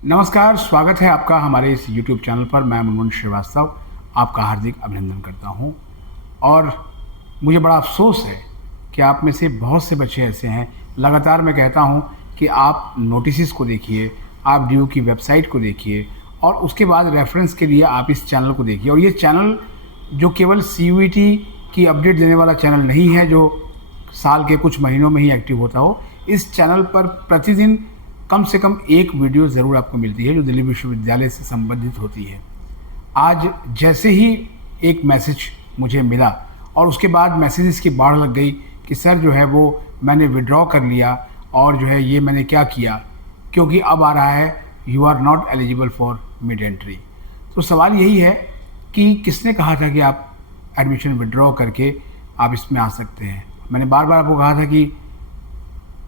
नमस्कार, स्वागत है आपका हमारे इस यूट्यूब चैनल पर। मैं मुनमुन श्रीवास्तव आपका हार्दिक अभिनंदन करता हूं। और मुझे बड़ा अफ़सोस है कि आप में से बहुत से बच्चे ऐसे हैं। लगातार मैं कहता हूं कि आप नोटिसेस को देखिए, आप डीयू की वेबसाइट को देखिए और उसके बाद रेफ़रेंस के लिए आप इस चैनल को देखिए। और ये चैनल जो केवल सीयूईटी की अपडेट देने वाला चैनल नहीं है जो साल के कुछ महीनों में ही एक्टिव होता हो। इस चैनल पर प्रतिदिन कम से कम एक वीडियो ज़रूर आपको मिलती है जो दिल्ली विश्वविद्यालय से संबंधित होती है। आज जैसे ही एक मैसेज मुझे मिला और उसके बाद मैसेजेस की बाढ़ लग गई कि सर जो है वो मैंने विड्रॉ कर लिया और जो है ये मैंने क्या किया, क्योंकि अब आ रहा है you are not eligible for mid entry. तो सवाल यही है कि किसने कहा था कि आप एडमिशन विड्रॉ करके आप इसमें आ सकते हैं। मैंने बार बार आपको कहा था कि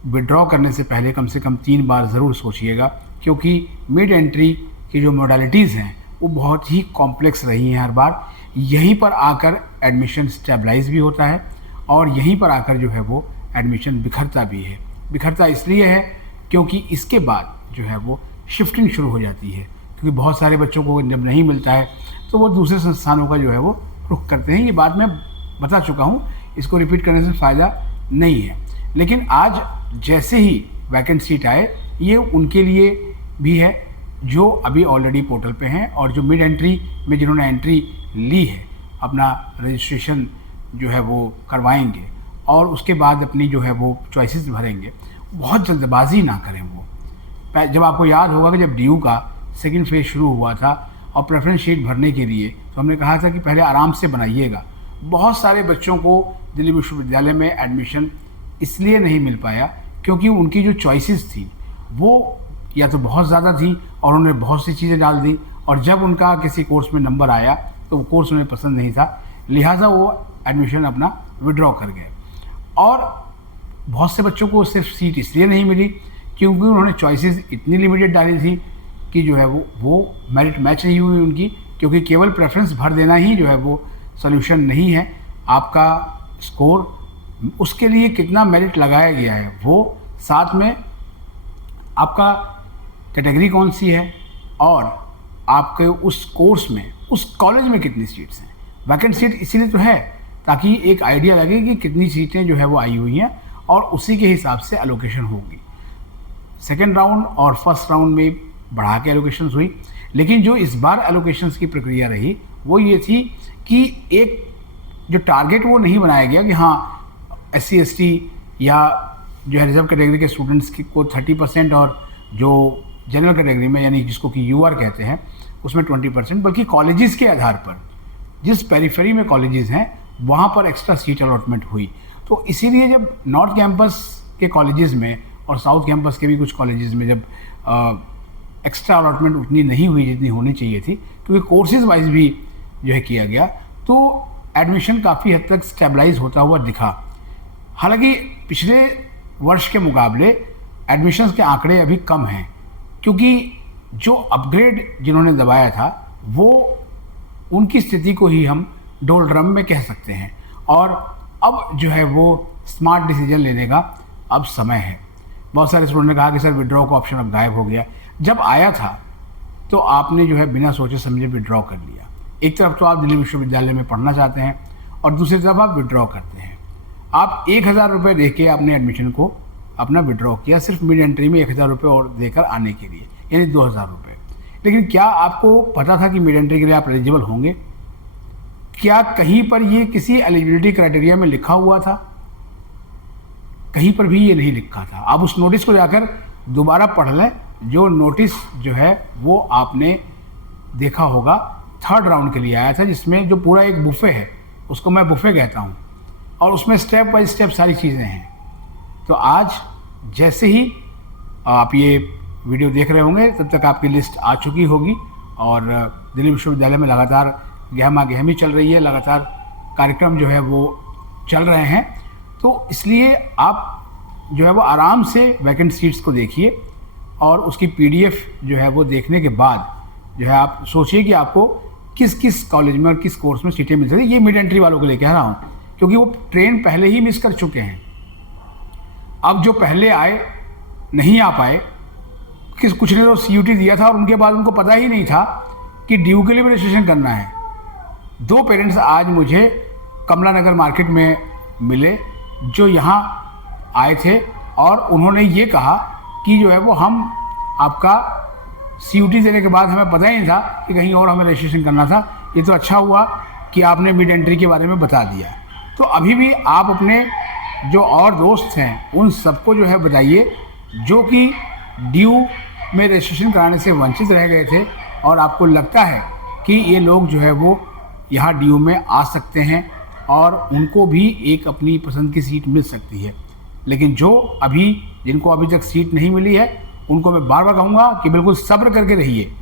विड्रॉ करने से पहले कम से कम 3 बार ज़रूर सोचिएगा, क्योंकि मिड एंट्री की जो मॉडलिटीज़ हैं वो बहुत ही कॉम्प्लेक्स रही हैं। हर बार यहीं पर आकर एडमिशन स्टेबलाइज भी होता है और यहीं पर आकर जो है वो एडमिशन बिखरता भी है। बिखरता इसलिए है क्योंकि इसके बाद जो है वो शिफ्टिंग शुरू हो जाती है, क्योंकि बहुत सारे बच्चों को जब नहीं मिलता है तो वो दूसरे संस्थानों का जो है वो रुख करते हैं। ये बात मैं बता चुका हूँ, इसको रिपीट करने से फ़ायदा नहीं है। लेकिन आज जैसे ही वैकेंट सीट आए, ये उनके लिए भी है जो अभी ऑलरेडी पोर्टल पे हैं और जो मिड एंट्री में जिन्होंने एंट्री ली है, अपना रजिस्ट्रेशन जो है वो करवाएंगे और उसके बाद अपनी जो है वो चॉइसेस भरेंगे। बहुत जल्दबाजी ना करें। वो जब आपको याद होगा कि जब डीयू का सेकंड फेज शुरू हुआ था और प्रेफरेंस शीट भरने के लिए तो हमने कहा था कि पहले आराम से बनाइएगा। बहुत सारे बच्चों को दिल्ली विश्वविद्यालय में एडमिशन इसलिए नहीं मिल पाया क्योंकि उनकी जो चॉइसेस थी वो या तो बहुत ज़्यादा थी और उन्होंने बहुत सी चीज़ें डाल दी, और जब उनका किसी कोर्स में नंबर आया तो वो कोर्स उन्हें पसंद नहीं था, लिहाजा वो एडमिशन अपना विड्रॉ कर गए। और बहुत से बच्चों को सिर्फ सीट इसलिए नहीं मिली क्योंकि उन्होंने चॉइसेस इतनी लिमिटेड डाली थी कि जो है वो मेरिट मैच नहीं हुई उनकी, क्योंकि केवल प्रेफरेंस भर देना ही जो है वो सोल्यूशन नहीं है। आपका स्कोर, उसके लिए कितना मेरिट लगाया गया है, वो साथ में आपका कैटेगरी कौन सी है और आपके उस कोर्स में उस कॉलेज में कितनी सीट्स हैं। वैकेंट सीट इसीलिए तो है ताकि एक आइडिया लगे कि कितनी सीटें जो है वो आई हुई हैं और उसी के हिसाब से एलोकेशन होगी। सेकेंड राउंड और फर्स्ट राउंड में बढ़ा के एलोकेशन हुई, लेकिन जो इस बार एलोकेशंस की प्रक्रिया रही वो ये थी कि एक जो टारगेट वो नहीं बनाया गया कि हाँ SC/ST या जो है रिजर्व कैटेगरी के स्टूडेंट्स को 30% और जो जनरल कैटेगरी में यानी जिसको कि UR कहते हैं उसमें 20%, बल्कि कॉलेजेस के आधार पर जिस पेरिफेरी में कॉलेजेस हैं वहाँ पर एक्स्ट्रा सीट अलॉटमेंट हुई। तो इसीलिए जब नॉर्थ कैंपस के कॉलेजेस में और साउथ कैंपस के भी कुछ कॉलेजेस में जब एक्स्ट्रा अलॉटमेंट उतनी नहीं हुई जितनी होनी चाहिए थी, क्योंकि कोर्सेज वाइज भी जो है किया गया, तो एडमिशन काफ़ी हद तक स्टेबलाइज होता हुआ दिखा। हालांकि पिछले वर्ष के मुकाबले एडमिशन्स के आंकड़े अभी कम हैं, क्योंकि जो अपग्रेड जिन्होंने दबाया था वो उनकी स्थिति को ही हम डोल ड्रम में कह सकते हैं। और अब जो है वो स्मार्ट डिसीजन लेने का अब समय है। बहुत सारे स्टूडेंट ने कहा कि सर विड्रॉ का ऑप्शन अब गायब हो गया। जब आया था तो आपने जो है बिना सोचे समझे विड्रॉ कर लिया। एक तरफ तो आप दिल्ली विश्वविद्यालय में पढ़ना चाहते हैं और दूसरी तरफ आप विड्रॉ करते हैं। आप 1000 रुपये दे के आपने एडमिशन को अपना विड्रॉ किया, सिर्फ मिड एंट्री में 1000 रुपये और देकर आने के लिए, यानी 2000 रुपये। लेकिन क्या आपको पता था कि मिड एंट्री के लिए आप एलिजिबल होंगे? क्या कहीं पर ये किसी एलिजिबिलिटी क्राइटेरिया में लिखा हुआ था? कहीं पर भी ये नहीं लिखा था। आप उस नोटिस को जाकर दोबारा पढ़ लें। जो नोटिस जो है वो आपने देखा होगा थर्ड राउंड के लिए आया था, जिसमें जो पूरा एक बुफे है उसको मैं बुफे कहता हूँ और उसमें स्टेप बाय स्टेप सारी चीज़ें हैं। तो आज जैसे ही आप ये वीडियो देख रहे होंगे तब तक आपकी लिस्ट आ चुकी होगी और दिल्ली विश्वविद्यालय में लगातार गहमा गहमी चल रही है, लगातार कार्यक्रम जो है वो चल रहे हैं। तो इसलिए आप जो है वो आराम से वैकेंट सीट्स को देखिए और उसकी PDF जो है वो देखने के बाद जो है आप सोचिए कि आपको किस किस कॉलेज में और किस कोर्स में सीटें मिल सकती है। ये मिड एंट्री वालों के लिए कह रहा हूँ क्योंकि वो ट्रेन पहले ही मिस कर चुके हैं। अब जो पहले आए नहीं आ पाए कुछ ने तो CUT दिया था और उनके बाद उनको पता ही नहीं था कि DU के लिए भी रजिस्ट्रेशन करना है। 2 पेरेंट्स आज मुझे कमला नगर मार्केट में मिले जो यहाँ आए थे और उन्होंने ये कहा कि जो है वो हम आपका CUT देने के बाद हमें पता ही नहीं था कि कहीं और हमें रजिस्ट्रेशन करना था। ये तो अच्छा हुआ कि आपने मिड एंट्री के बारे में बता दिया। तो अभी भी आप अपने जो और दोस्त हैं उन सबको जो है बताइए जो कि DU में रजिस्ट्रेशन कराने से वंचित रह गए थे और आपको लगता है कि ये लोग जो है वो यहाँ DU में आ सकते हैं और उनको भी एक अपनी पसंद की सीट मिल सकती है। लेकिन जिनको अभी तक सीट नहीं मिली है उनको मैं बार बार कहूँगा कि बिल्कुल सब्र करके रहिए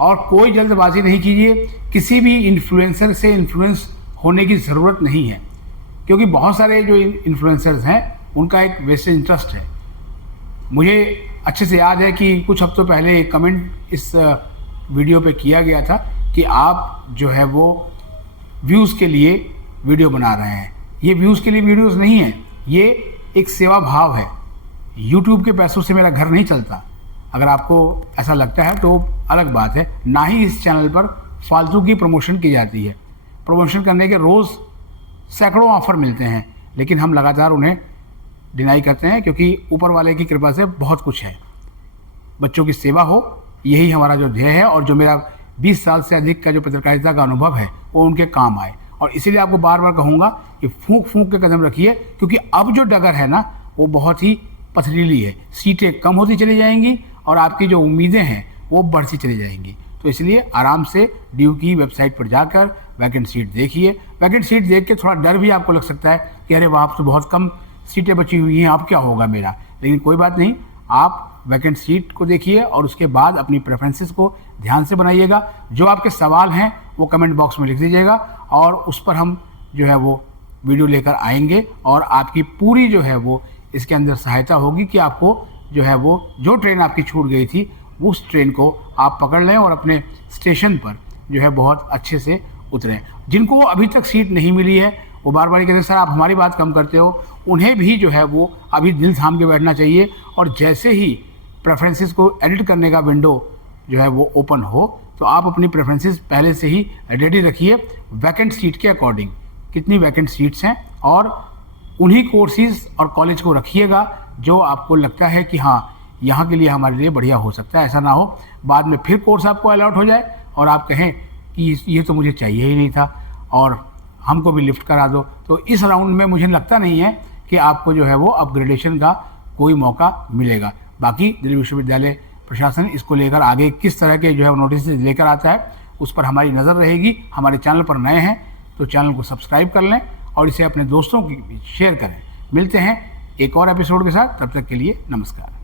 और कोई जल्दबाजी नहीं कीजिए। किसी भी इन्फ्लुएंसर से इन्फ्लुएंस होने की ज़रूरत नहीं है, क्योंकि बहुत सारे जो इन्फ्लुएंसर्स हैं उनका एक वैसे इंटरेस्ट है। मुझे अच्छे से याद है कि कुछ हफ्तों पहले एक कमेंट इस वीडियो पे किया गया था कि आप जो है वो व्यूज़ के लिए वीडियो बना रहे हैं। ये व्यूज़ के लिए वीडियोस नहीं है, ये एक सेवा भाव है। YouTube के पैसों से मेरा घर नहीं चलता। अगर आपको ऐसा लगता है तो अलग बात है। ना ही इस चैनल पर फालतू की प्रमोशन की जाती है। प्रमोशन करने के रोज़ सैकड़ों ऑफ़र मिलते हैं, लेकिन हम लगातार उन्हें डिनाई करते हैं क्योंकि ऊपर वाले की कृपा से बहुत कुछ है। बच्चों की सेवा हो, यही हमारा जो ध्येय है और जो मेरा 20 साल से अधिक का जो पत्रकारिता का अनुभव है वो उनके काम आए। और इसीलिए आपको बार बार कहूँगा कि फूंक फूंक के कदम रखिए, क्योंकि अब जो डगर है ना वो बहुत ही पथरीली है। सीटें कम होती चली जाएंगी और आपकी जो उम्मीदें हैं वो बढ़ती चली जाएंगी। तो इसलिए आराम से DU की वेबसाइट पर जाकर वैकेंट सीट देखिए। वैकेंट सीट देख के थोड़ा डर भी आपको लग सकता है कि अरे वहाँ तो बहुत कम सीटें बची हुई हैं, अब क्या होगा मेरा। लेकिन कोई बात नहीं, आप वैकेंट सीट को देखिए और उसके बाद अपनी प्रेफरेंसेस को ध्यान से बनाइएगा। जो आपके सवाल हैं वो कमेंट बॉक्स में लिख दीजिएगा और उस पर हम जो है वो वीडियो लेकर आएंगे और आपकी पूरी जो है वो इसके अंदर सहायता होगी कि आपको जो है वो जो ट्रेन आपकी छूट गई थी उस ट्रेन को आप पकड़ लें और अपने स्टेशन पर जो है बहुत अच्छे से उतरें। जिनको अभी तक सीट नहीं मिली है वो बार बार कहते हैं सर आप हमारी बात कम करते हो, उन्हें भी जो है वो अभी दिल थाम के बैठना चाहिए। और जैसे ही प्रेफरेंसेस को एडिट करने का विंडो जो है वो ओपन हो तो आप अपनी प्रेफरेंसेस पहले से ही रेडी रखिए वैकेंट सीट के अकॉर्डिंग। कितनी वैकेंट सीट्स हैं और उन्हीं कोर्सेज और कॉलेज को रखिएगा जो आपको लगता है कि हाँ यहाँ के लिए हमारे लिए बढ़िया हो सकता है। ऐसा ना हो बाद में फिर कोर्स आपको अलॉट हो जाए और आप कहें कि ये तो मुझे चाहिए ही नहीं था और हमको भी लिफ्ट करा दो। तो इस राउंड में मुझे लगता नहीं है कि आपको जो है वो अपग्रेडेशन का कोई मौका मिलेगा। बाकी दिल्ली विश्वविद्यालय प्रशासन इसको लेकर आगे किस तरह के जो है नोटिस लेकर आता है उस पर हमारी नज़र रहेगी। हमारे चैनल पर नए हैं तो चैनल को सब्सक्राइब कर लें और इसे अपने दोस्तों के बीच शेयर करें। मिलते हैं एक और एपिसोड के साथ, तब तक के लिए नमस्कार।